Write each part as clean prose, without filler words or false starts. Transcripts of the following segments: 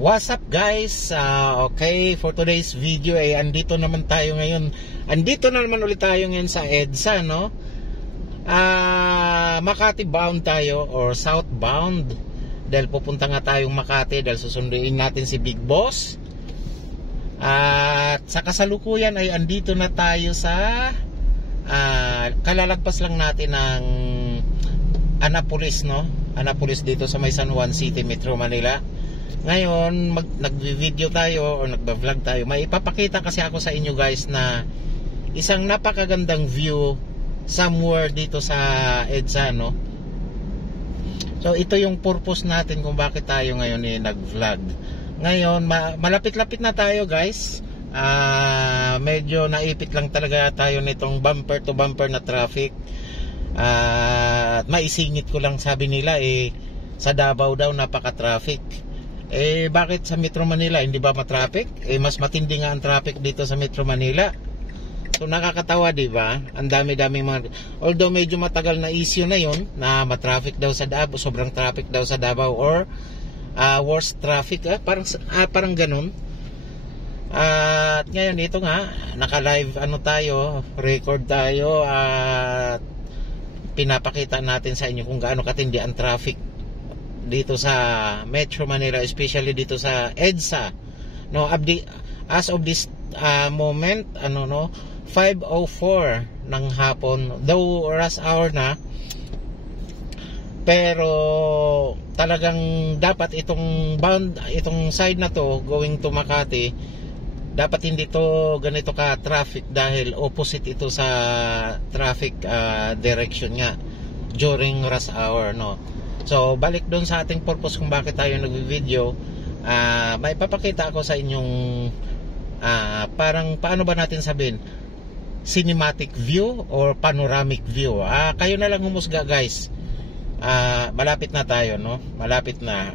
What's up guys? Okay, for today's video ay andito naman tayo ngayon. Andito na naman ulit tayo ngayon sa EDSA, no? Makati bound tayo or southbound. Dahil pupunta nga tayong Makati dahil susunduin natin si Big Boss. At sa kasalukuyan ay andito na tayo sa kalalagpas lang natin ng Annapolis, no? Annapolis dito sa may San Juan City, Metro Manila. Ngayon, nag-video tayo o nagba-vlog tayo. May ipapakita kasi ako sa inyo guys na isang napakagandang view somewhere dito sa EDSA, no? So, ito yung purpose natin kung bakit tayo ngayon nag-vlog. Ngayon, malapit-lapit na tayo guys. Medyo naipit lang talaga tayo nitong bumper to bumper na traffic. At maisingit ko lang, sabi nila sa Davao daw napaka-traffic. Bakit sa Metro Manila hindi ba matraffic? Mas matindi nga ang traffic dito sa Metro Manila. So nakakatawa, di ba? Ang dami-daming mga, although medyo matagal na issue na 'yon na matraffic daw sa Davao, sobrang traffic daw sa Davao or worst traffic, parang ganun. At ngayon ito nga, naka-live tayo, record tayo at pinapakita natin sa inyo kung gaano katindi ang traffic dito sa Metro Manila, especially dito sa EDSA. No, as of this moment, 5:04 ng hapon, though rush hour na, pero talagang dapat itong side na to going to Makati, dapat hindi to ganito ka traffic dahil opposite ito sa traffic direction nga during rush hour, no. So balik doon sa ating purpose kung bakit tayo nag-video. May papakita ako sa inyong parang paano ba natin sabihin, cinematic view or panoramic view. Kayo na lang humusga guys. Malapit na tayo, no? Malapit na.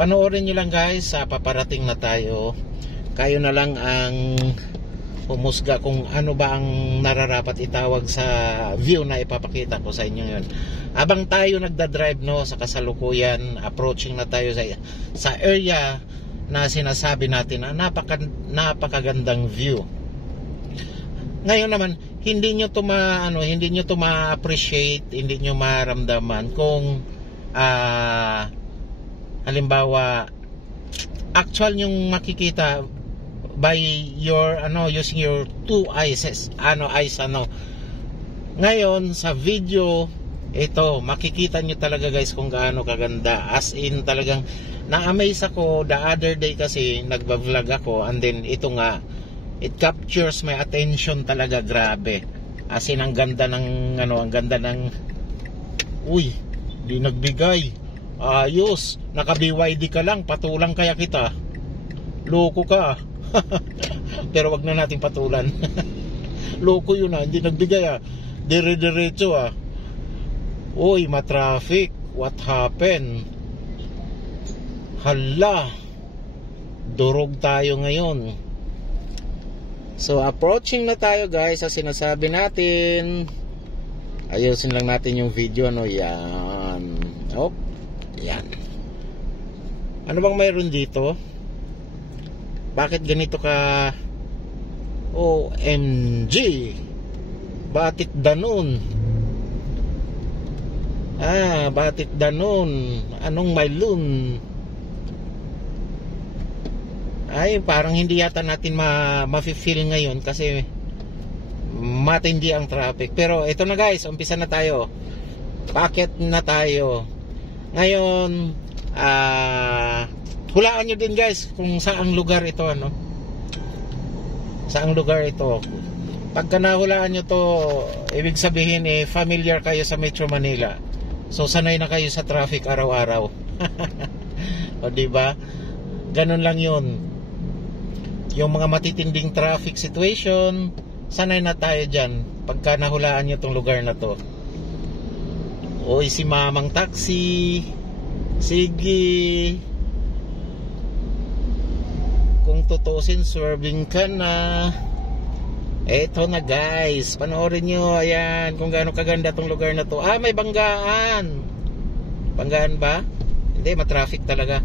Panoorin nyo lang guys, paparating na tayo. Kayo na lang ang humusga kung ano ba ang nararapat itawag sa view na ipapakita ko sa inyo yun. Habang tayo nagdadrive, no, sa kasalukuyan, approaching na tayo sa area na sinasabi natin na napakagandang view. Ngayon naman, hindi nyo to ma-appreciate, hindi nyo maramdaman kung halimbawa actual yung makikita by your using your two eyes, Ngayon sa video ito, makikita nyo talaga guys kung gaano kaganda. As in talagang na-amaze ako the other day kasi nagba-vlog ako, and then ito nga, it captures my attention talaga, grabe. As in ang ganda ng uy, di nagbigay. Ayos, naka-BYD ka lang, patulang kaya kita. Loko ka. Pero wag na natin patulan. Loko yun, hindi nagbigay dire-diretso Uy, matraffic. What happened? Hala, durog tayo ngayon. So approaching na tayo guys sa sinasabi natin. Ayusin lang natin yung video, yan. Yan. Ano bang mayroon dito? Bakit ganito ka? OMG, batit danon. Batit danon. Anong maylun? Ay, parang hindi yata natin ma-feel ngayon kasi matindi ang traffic. Pero ito na guys, umpisa na tayo. Packet na tayo. Ngayon, hulaan nyo din guys kung saang lugar ito, saang lugar ito. Pagka nahulaan nyo to, ibig sabihin familiar kayo sa Metro Manila. So sanay na kayo sa traffic araw-araw. O diba? Ganun lang yun. Yung mga matitinding traffic situation, sanay na tayo dyan pagka nahulaan nyo tong lugar na to. Oy, si mamang taxi, sige, kung tutusin, swerving ka na. Eto na guys, panoorin nyo, ayan, kung gaano kaganda tong lugar na to. May banggaan. Banggaan ba? Hindi, matraffic talaga.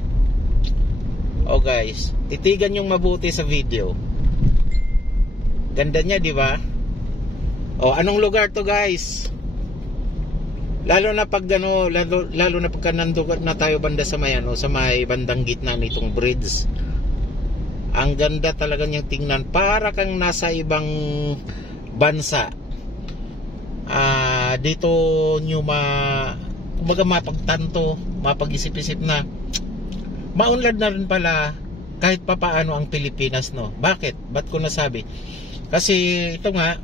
Oh guys, titigan yung mabuti sa video. Ganda niya, di ba? Oh, anong lugar to guys? Lalo na pag lalo na pagka nandoon na tayo banda sa may sa may bandang gitna nitong bridge. Ang ganda talaga niyang tingnan, para kang nasa ibang bansa. Dito nyo kumbaga mapagtanto, mapag-isip-isip na maunlad na rin pala kahit papaano ang Pilipinas, no? Bakit? Ba't ko nasabi? Kasi ito nga,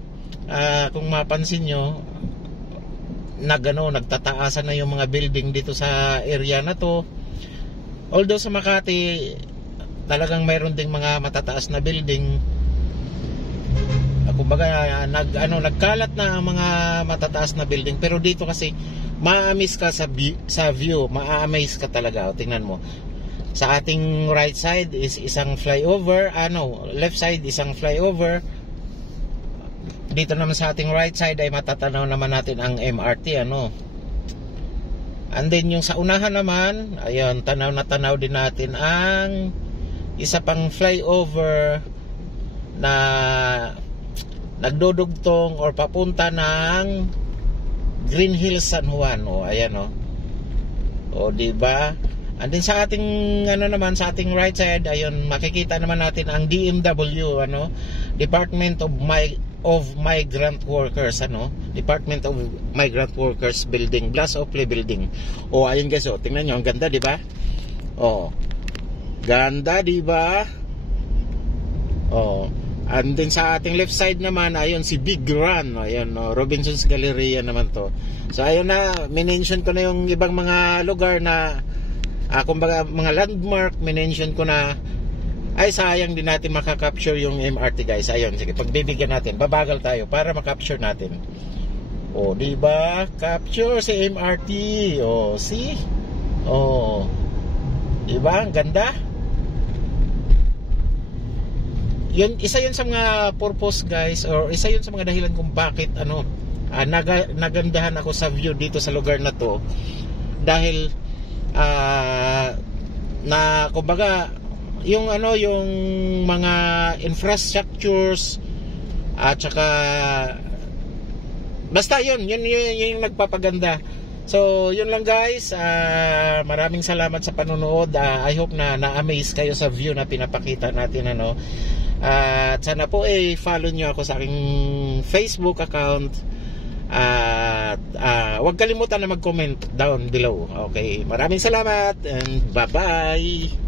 kung mapansin nyo, nagtataasan na yung mga building dito sa area na to. Although sa Makati talagang mayroon ding mga matataas na building. Kumbaga nagkalat na ang mga matataas na building, pero dito kasi ma-amaze ka sa view, ma-amaze ka talaga. O, tingnan mo. Sa ating right side is isang flyover, left side isang flyover. Dito naman sa ating right side ay matatanaw naman natin ang MRT, And then yung sa unahan naman, ayun, tanaw na tanaw din natin ang isa pang flyover na nagdudugtong or papunta ng Green Hills, San Juan. O, ayan, o, diba? And then sa ating naman, sa ating right side, ayun, makikita naman natin ang DMW, Department of Migrant Workers, Department of Migrant Workers building, Blas Ople building. O, ayun guys, tingnan nyo, ang ganda, di ba? O, ganda, di ba? O, and then sa ating left side naman, ayun, si Big Run, ayun, Robinson's Galleria naman to. So, ayun na, minention ko na yung ibang mga lugar na, kumbaga, mga landmark, minention ko na. Ay, sayang din natin makakapture yung MRT guys. Ayun, sige, pagbibigyan natin, babagal tayo para makapture natin. O, diba? Capture si MRT. O, see? O, diba? Ang ganda. Yun, isa yun sa mga purpose guys, or isa yun sa mga dahilan kung bakit nagandahan ako sa view dito sa lugar na to. Dahil na kumbaga yung yung mga infrastructures at saka basta yun yung nagpapaganda. So yun lang guys, maraming salamat sa panonood. I hope na na-amaze kayo sa view na pinapakita natin, at sana po follow nyo ako sa aking Facebook account. At huwag kalimutan na mag-comment down below. Okay, maraming salamat and bye bye.